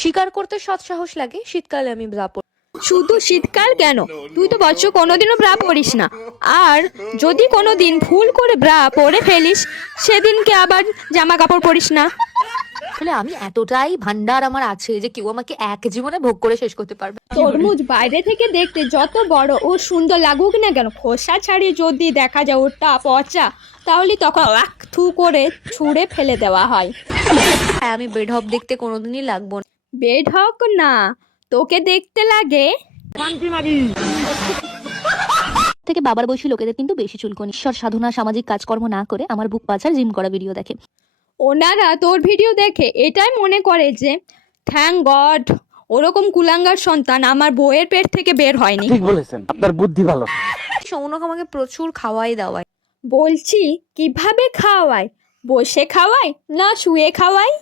স্বীকার করতে সৎ সাহস লাগে, শীতকালে আমি ব্রা পরি। শুধু শীতকাল কেন, তুই তো বছর কোনোদিনও ব্রা পরিস না। আর যদি কোনোদিন ভুল করে ব্রা পরে ফেলিস, সেদিনকে আবার জামা কাপড় পরিস না। আসলে আমি এতটাই ভান্ডার আমার আছে যে কেউ আমাকে এক জীবনে ভোগ করে শেষ করতে পারবে। তরমুজ বাইরে থেকে দেখতে যত বড় ও সুন্দর লাগুক না কেন, খোসা ছাড়িয়ে যদি দেখা যায় ওটা পচা, তাহলে তখন লাখ থু করে ছুঁড়ে ফেলে দেওয়া হয়। হ্যাঁ, আমি বেঢপ দেখতে কোনোদিনই লাগবো না। বেড হক না, তোকে দেখতে লাগে। থেকে বাবার বয়সী লোকেদের কিন্তু বেশি চুলকনি। ঈশ্বর সাধনা সামাজিক কাজকর্ম না করে আমার বুক পাচার জিম করা ভিডিও দেখে। ওনারা তোর ভিডিও দেখে এটাই মনে করে যে থ্যাংক গড ওরকম কুলাঙ্গার সন্তান আমার বউয়ের পেট থেকে বের হয়নি। ঠিক বলেছেন, আপনার বুদ্ধি ভালো। সৌনক আমাকে প্রচুর খাওয়াই দাওয়াই। বলছি কিভাবে খাওয়ায়, বসে খাওয়ায় না শুয়ে খাওয়ায়?